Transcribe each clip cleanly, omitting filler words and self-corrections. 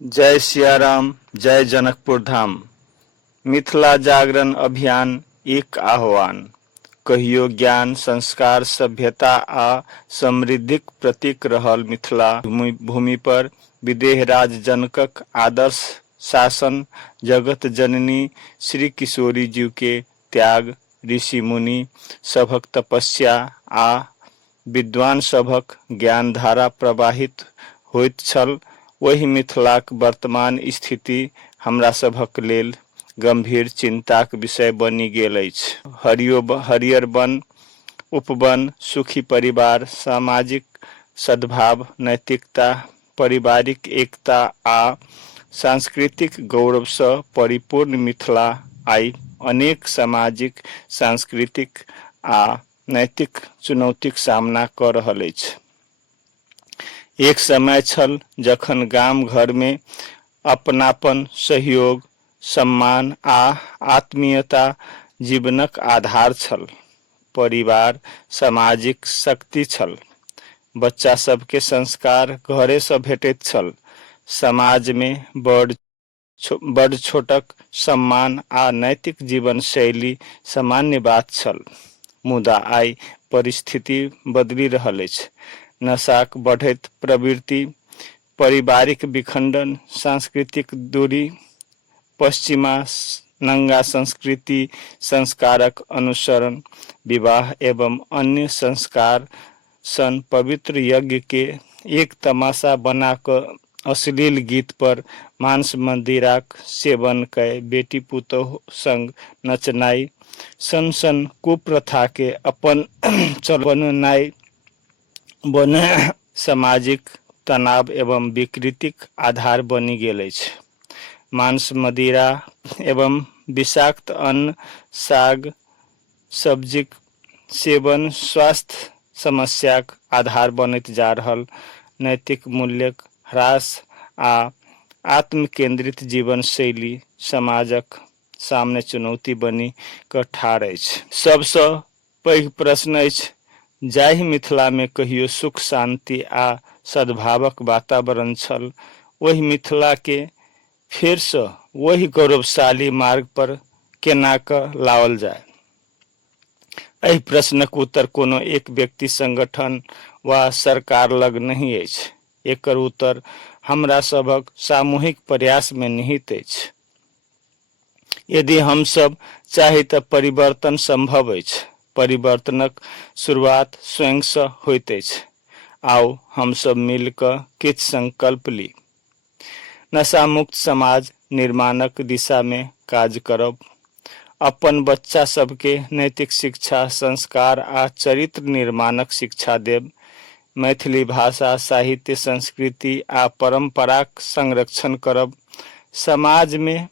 जय सियाराम, जय जनकपुर धाम। मिथिला जागरण अभियान एक आह्वान। कहियो ज्ञान, संस्कार, सभ्यता आ समृद्धिक प्रतीक रहल मिथिला भूमि पर विदेहराज जनकक आदर्श शासन, जगत जननी श्री किशोरी जी के त्याग, ऋषि मुनि सभक तपस्या आ विद्वान सभक ज्ञानधारा प्रवाहित होइत छल। वही मिथिलाक वर्तमान स्थिति हमरा सभक लेल गंभीर चिंताक विषय बनि गेल अछि। हरियर वन, उपवन, सुखी परिवार, सामाजिक सद्भाव, नैतिकता, पारिवारिक एकता आ सांस्कृतिक गौरव सँ परिपूर्ण मिथिला आइ अनेक सामाजिक, सांस्कृतिक आ नैतिक चुनौतीक सामना कऽ रहल अछि। एक समय छल जखन गाम घर में अपनापन, सहयोग, सम्मान आ आत्मीयता जीवनक आधार छल। परिवार सामाजिक शक्ति छल। बच्चा सबके संस्कार घरे से भेटैत छल। समाज में बड़ छोटक सम्मान आ नैतिक जीवन शैली सामान्य बात छल। मुदा आइ परिस्थिति बदलि रहल अछि। नशाक बढ़ैत प्रवृत्ति, पारिवारिक विखंडन, सांस्कृतिक दूरी, पश्चिमा नंगा संस्कृति, संस्कारक अनुसरण, विवाह एवं अन्य संस्कार सन पवित्र यज्ञ के एक तमाशा बनाकर अश्लील गीत पर मांस मंदिराक सेवन कय बेटी पुतोह संग नचनाई सन कुप्रथा के अपन चलनाई बन सामाजिक तनाव एवं विकृतिक आधार बनि गेल अछि। मांस मदिरा एवं विषाक्त अन्न, साग सब्जीक सेवन स्वास्थ्य समस्याक आधार बनैत जा रहल। नैतिक मूल्यक ह्रास आ आत्म केंद्रित जीवन शैली समाजक सामने चुनौती बनी कऽ ठाढ़ अछि। सबसँ पैघ प्रश्न अछि, जाहि मिथिला में कहियो सुख शांति आ सद्भावक वातावरण छल, वही मिथिला के फेर से वही गौरवशाली मार्ग पर केना कऽ लाओल जाय। एहि प्रश्नक उत्तर कोनो एक व्यक्ति, संगठन वा सरकार लग नहीं अछि। एकर उत्तर हमरा सभक सामूहिक प्रयास में निहित अछि। यदि हम सब चाही तऽ परिवर्तन संभव अछि। परिवर्तनक शुरुआत स्वयं से होइत अछि। आओ हम सब मिल कऽ किछु संकल्प ली। नशा मुक्त समाज निर्माणक दिशा में काज करब। अपन बच्चा सबके नैतिक शिक्षा, संस्कार आ चरित्र निर्माणक शिक्षा देब। मैथिली भाषा, साहित्य, संस्कृति आ परंपराक संरक्षण करब। समाज में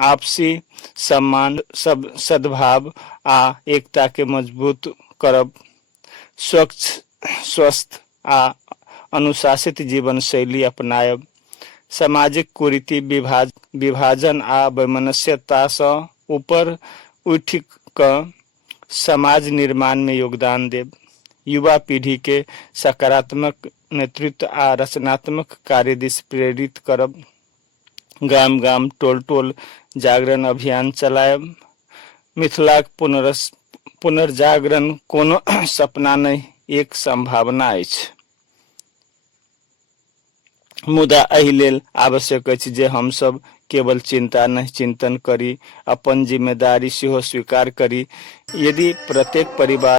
आपसी सम्मान, सद्भाव आ एकता के मजबूत करब। स्वच्छ, स्वस्थ आ अनुशासित जीवन शैली अपनायब। सामाजिक कुरीति, विभाजन आ वैमनस्यता से ऊपर उठि कऽ समाज निर्माण में योगदान देब। युवा पीढ़ी के सकारात्मक नेतृत्व आ रचनात्मक कार्य दिस प्रेरित करब। गाम गाम, टोल टोल जागरण अभियान चलायब। मिथिलाक पुनर्जागरण कोनो सपना नहीं, एक संभावना अछि। मुदा एहि लेल आवश्यक अछि जे हम सब केवल चिंता नहीं, चिंतन करी, अपन जिम्मेदारी सेहो स्वीकार करी। यदि प्रत्येक परिवार